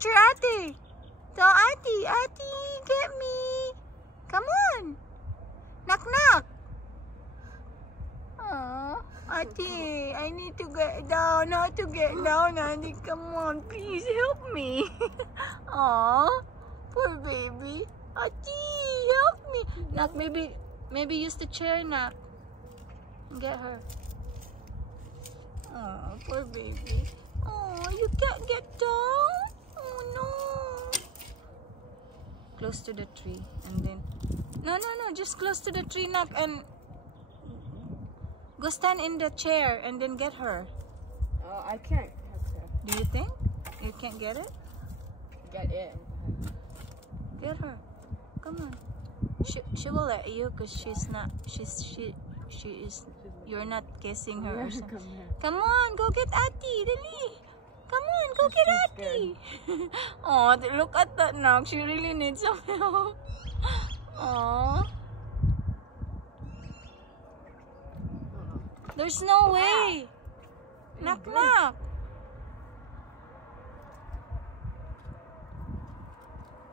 picture ate. Tell auntie, auntie, get me. Come on. Knock, knock. Oh, auntie, I need to get down. How to get down, auntie? Come on, please help me. Oh, poor baby. Auntie, help me. Knock, maybe use the chair, knock. Get her. Oh, poor baby. Oh, you can't get down? Oh, no. Close to the tree and then... No, just close to the tree, knock, and... Go stand in the chair and then get her. I can't. Do you think? You can't get it? Get it. Get her. Come on. She will let you because she's not... She is... You're not kissing her or something. Come on, go get Ati, dali. Come on, go get Ati. Oh, look at that now. She really needs some help. Oh. There's no way. Knock, knock.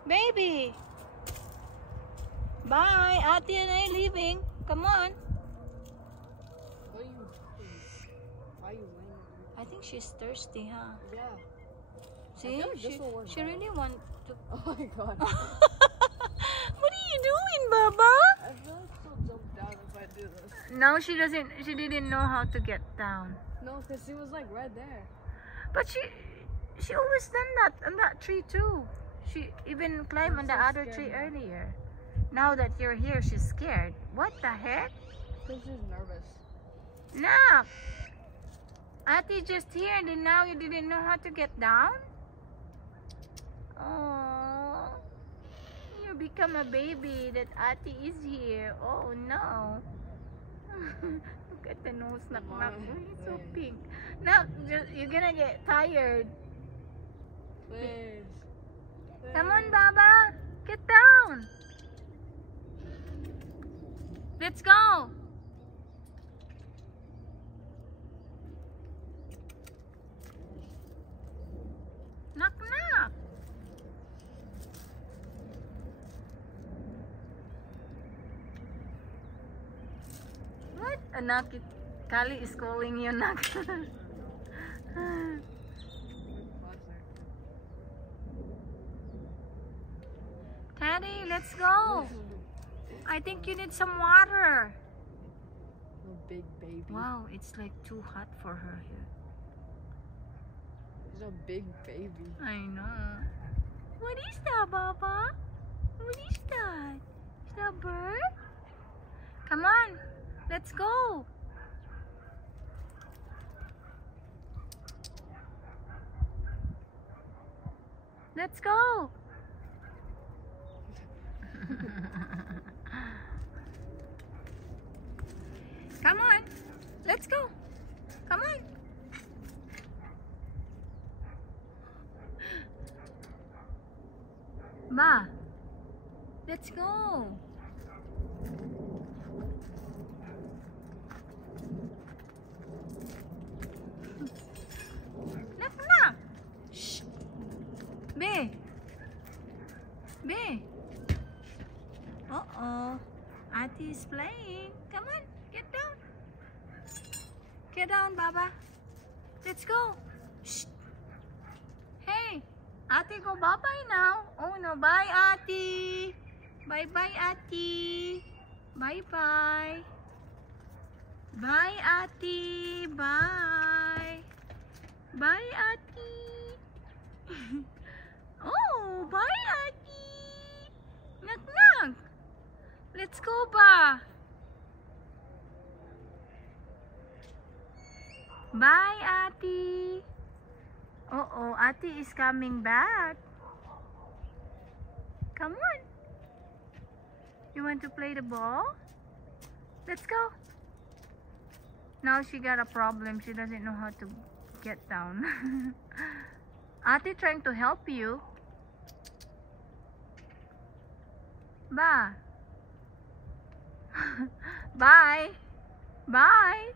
Baby. Bye. Ati and I leaving. Come on. I think she's thirsty, huh? Yeah. See? She really want to... Oh my god. What are you doing, Baba? I feel like she'll jump down if I do this. No, she doesn't. She didn't know how to get down. No, because she was like right there. But she always done that on that tree too. She even climbed on the other tree earlier. Now that you're here, she's scared. What the heck? Because she's nervous. No. Ati just here and then now you didn't know how to get down? Oh, you become a baby that Ati is here. Oh no. Look at the nose, knock, knock. Oh, it's so pink. Now you're gonna get tired. Please. Come on, Baba. Get down. Let's go. Knock, knock. What? Anak, Kali is calling you, Nak. Teddy, let's go. I think you need some water. A big baby. Wow, it's like too hot for her here. She's a big baby. I know. What is that, Baba? What is that? Is that a bird? Come on, let's go. Let's go. Come on, let's go. Come on. Ma, let's go. Knock, knock. Shh. Be. Be. Uh-oh. Auntie is playing. Come on, get down. Get down, Baba. Let's go. Shh. Hey, Ate, go bye-bye now. Oh no, bye, Ate. Bye-bye, Ate. Bye-bye. Bye, Ate. Bye. Bye, Ate. Oh, bye, Ate. Knock, knock. Let's go ba. Bye, Ate. Uh-oh, Ate is coming back. Come on. You want to play the ball? Let's go. Now she got a problem. She doesn't know how to get down. Ate trying to help you. Ba. Bye. Bye.